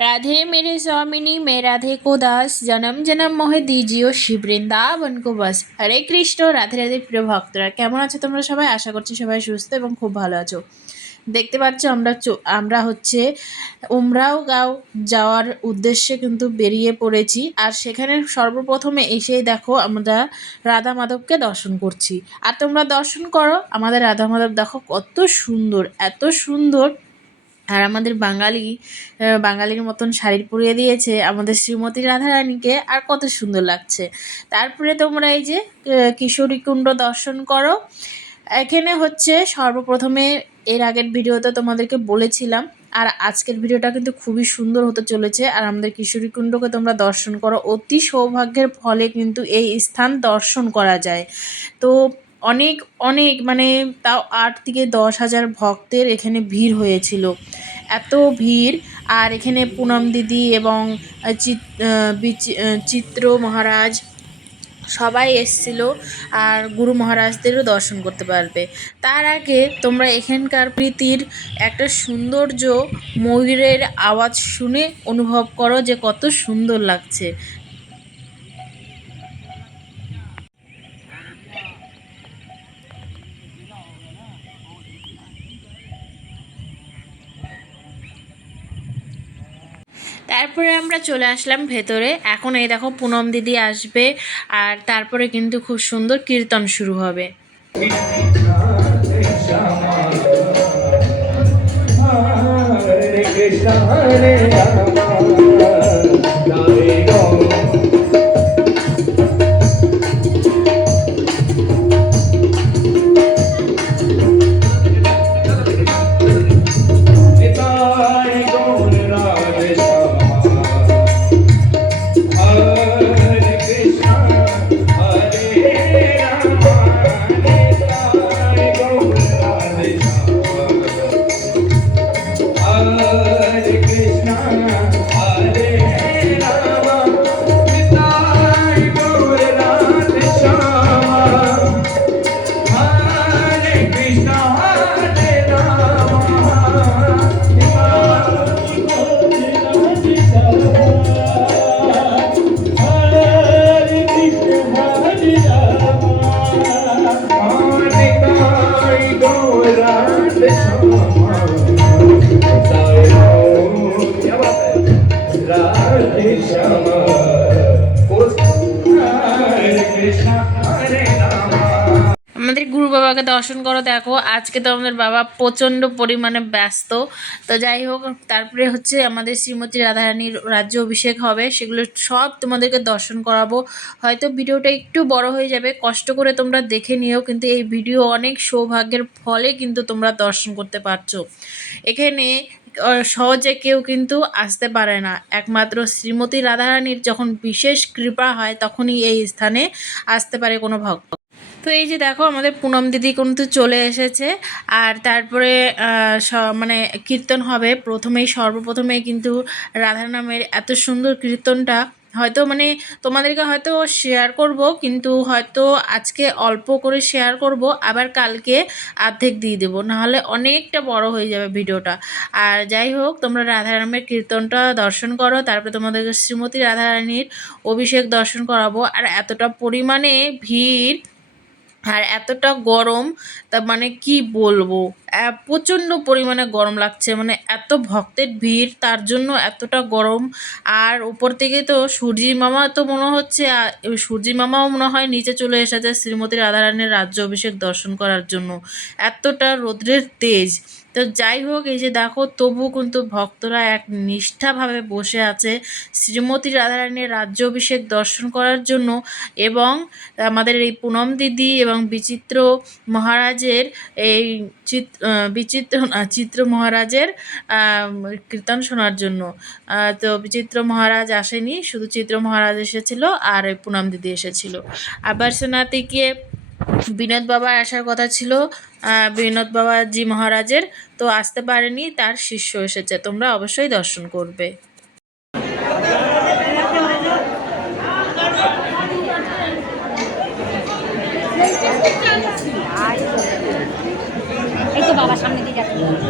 राधे मेरे स्वामिनी, मैं राधे को दास। জনম জনম মোহে দিজিও শিব বৃন্দাবন কো বাস হরে কৃষ্ণ রাধে রাধে প্রিয় কেমন আছো তোমরা সবাই? আশা করছি সবাই সুস্থ এবং খুব ভালো আছো। দেখতে পাচ্ছ আমরা আমরা হচ্ছে উমরাও গাঁও যাওয়ার উদ্দেশ্যে কিন্তু বেরিয়ে পড়েছি। আর সেখানে সর্বপ্রথমে এসেই দেখো আমরা রাধা মাধবকে দর্শন করছি। আর তোমরা দর্শন করো, আমাদের রাধা মাধব দেখো কত সুন্দর, এত সুন্দর। আর আমাদের বাঙালি বাঙালির মতন শাড়ি পরিয়ে দিয়েছে। আমাদের শ্রীমতী রাধারানীকে আর কত সুন্দর লাগছে। তারপরে তোমরা এই যে আহ, কিশোরী কুণ্ড দর্শন করো। এখানে হচ্ছে সর্বপ্রথমে এর আগের ভিডিওতে তোমাদেরকে বলেছিলাম আর আজকের ভিডিওটা কিন্তু খুবই সুন্দর হতে চলেছে। আর আমাদের কিশোরী কুণ্ডকে তোমরা দর্শন করো। অতি সৌভাগ্যের ফলে কিন্তু এই স্থান দর্শন করা যায়। তো অনেক অনেক মানে তাও আট থেকে দশ হাজার ভক্তের এখানে ভিড় হয়েছিল। এত ভিড়, আর এখানে পুনম দিদি এবং চিত্র মহারাজ সবাই এসছিল, আর গুরু মহারাজদেরও দর্শন করতে পারবে। তার আগে তোমরা এখানকার প্রীতির একটা সৌন্দর্য ময়ূরের আওয়াজ শুনে অনুভব করো যে কত সুন্দর লাগছে। তারপরে আমরা চলে আসলাম ভেতরে। এখন এই দেখো পুনম দিদি আসবে আর তারপরে কিন্তু খুব সুন্দর কীর্তন শুরু হবে। Hare Krishna, Hare Rama, Let's talk বাবাকে দর্শন করো, দেখো, আজকে তো আমাদের বাবা প্রচণ্ড পরিমাণে ব্যস্ত। তো যাই হোক, তারপরে হচ্ছে আমাদের শ্রীমতী রাধারানীর রাজ্য অভিষেক হবে, সেগুলো সব তোমাদেরকে দর্শন করাবো। হয়তো ভিডিওটা একটু বড় হয়ে যাবে, কষ্ট করে তোমরা দেখে নিও, কিন্তু এই ভিডিও অনেক সৌভাগ্যের ফলে কিন্তু তোমরা দর্শন করতে পারছ। এখানে সহজে কেউ কিন্তু আসতে পারে না। একমাত্র শ্রীমতী রাধারানীর যখন বিশেষ কৃপা হয়, তখনই এই স্থানে আসতে পারে কোনো ভক্ত। তো এই যে দেখো আমাদের পুনম দিদি কিন্তু চলে এসেছে, আর তারপরে মানে কীর্তন হবে। প্রথমেই, সর্বপ্রথমেই কিন্তু রাধা নামের এত সুন্দর কীর্তনটা। হয়তো মানে তোমাদেরকে হয়তো শেয়ার করব, কিন্তু হয়তো আজকে অল্প করে শেয়ার করব, আবার কালকে অর্ধেক দিয়ে দেবো। নাহলে অনেকটা বড় হয়ে যাবে ভিডিওটা। আর যাই হোক, তোমরা রাধারামের কীর্তনটা দর্শন করো, তারপরে তোমাদেরকে শ্রীমতী রাধারানীর অভিষেক দর্শন করাবো। আর এতটা পরিমাণে ভিড় আর এতটা গরম, তা মানে কি বলব? প্রচণ্ড পরিমাণে গরম লাগছে মানে এত ভক্তের ভিড়, তার জন্য এতটা গরম। আর উপর থেকে তো সূর্যি মামা তো মনে হচ্ছে সূর্যি মামাও মনে হয় নিচে চলে এসেছে শ্রীমতী রাধারানীর রাজ্য অভিষেক দর্শন করার জন্য। এতটা রৌদ্রের তেজ। তো যাই হোক, এই যে দেখো তবু কিন্তু ভক্তরা এক নিষ্ঠাভাবে বসে আছে শ্রীমতী রাধারানীর রাজ্য অভিষেক দর্শন করার জন্য এবং আমাদের এই পুনম দিদি এবং বিচিত্র মহারাজের এই চিত বিচিত্র চিত্র মহারাজের কীর্তন শোনার জন্য। তো বিচিত্র মহারাজ আসেনি, শুধু চিত্র মহারাজ এসেছিল আর পুনম দিদি এসেছিল। আবার শোনাতে গিয়ে বিনোদ বাবা আসার কথা ছিল বিনোদ বাবা জি মহারাজের, তো আসতে পারেনি, তার শিষ্য এসেছে, তোমরা অবশ্যই দর্শন করবে। বাবা সামনে দিয়ে যাচ্ছে।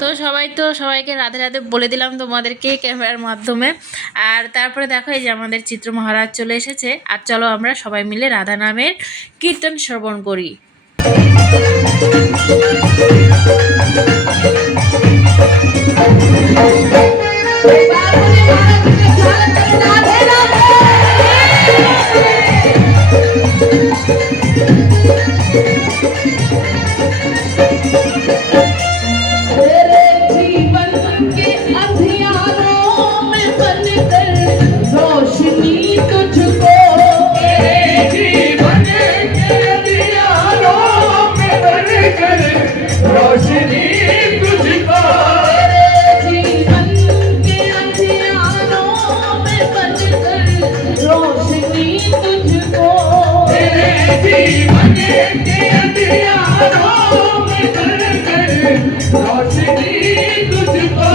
তো সবাই তো সবাইকে রাধে রাধে বলে দিলাম তোমাদেরকে ক্যামেরার মাধ্যমে। আর তারপরে দেখো, এই যে আমাদের চিত্র মহারাজ চলে এসেছে। আর চলো আমরা সবাই মিলে রাধা নামের কীর্তন শ্রবণ করি। रोशनी तुझको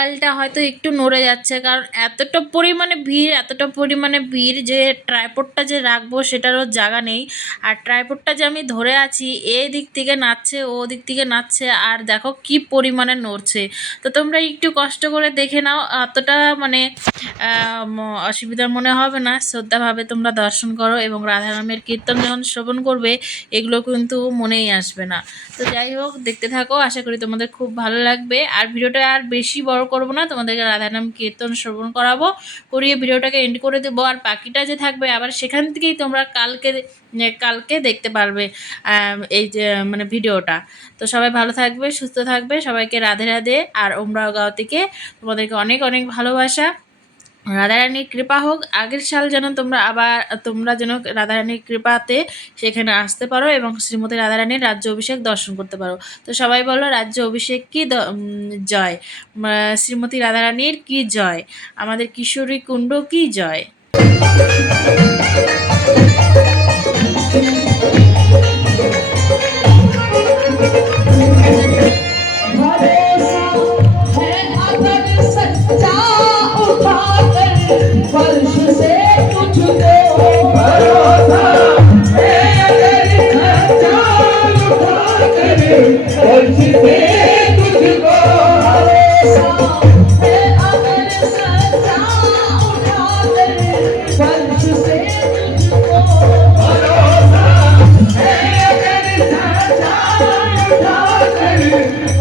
মোবাইলটা হয়তো একটু নড়ে যাচ্ছে কারণ এতটা পরিমাণে ভিড় এতটা পরিমাণে ভিড় যে ট্রাইপডটা যে রাখব সেটারও জায়গা নেই। আর ট্রাইপডটা যে আমি ধরে আছি এ দিক থেকে নাচছে ও দিক থেকে নাচছে আর দেখো কি পরিমাণে নড়ছে। তো তোমরা একটু কষ্ট করে দেখে নাও এতটা মানে আহ, ম- অসুবিধা মনে হবে না। শ্রদ্ধাভাবে তোমরা দর্শন করো এবং রাধারামের কীর্তন যখন শ্রবণ করবে এগুলো কিন্তু মনেই আসবে না। তো যাই হোক দেখতে থাকো আশা করি তোমাদের খুব ভালো লাগবে। আর ভিডিওটা আর বেশি বড় করব না, তোমাদেরকে রাধানাম কীর্তন শ্রবণ করাবো, করিয়ে ভিডিওটাকে এন্ড করে দেবো, আর বাকিটা যে থাকবে আবার সেখান থেকেই তোমরা কালকে কালকে দেখতে পারবে এই যে মানে ভিডিওটা। তো সবাই ভালো থাকবে, সুস্থ থাকবে, সবাইকে রাধে রাধে, আর ওমরাও গাঁও থেকে তোমাদেরকে অনেক অনেক ভালোবাসা। রাধারানীর কৃপা হোক, আগের সাল যেন তোমরা আবার, তোমরা যেন রাধারানীর কৃপাতে সেখানে আসতে পারো এবং শ্রীমতী রাধারানীর রাজ্য অভিষেক দর্শন করতে পারো। তো সবাই বলো, রাজ্য অভিষেক কি জয়? শ্রীমতী রাধারানীর কি জয়? আমাদের কিশোরী কুণ্ড কি জয়?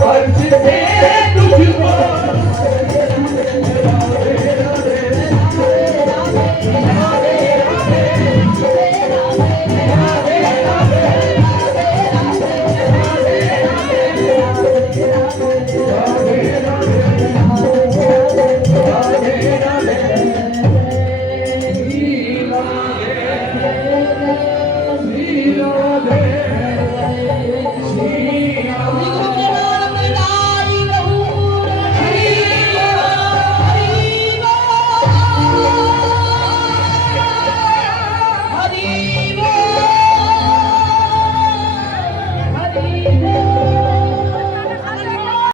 और जिसे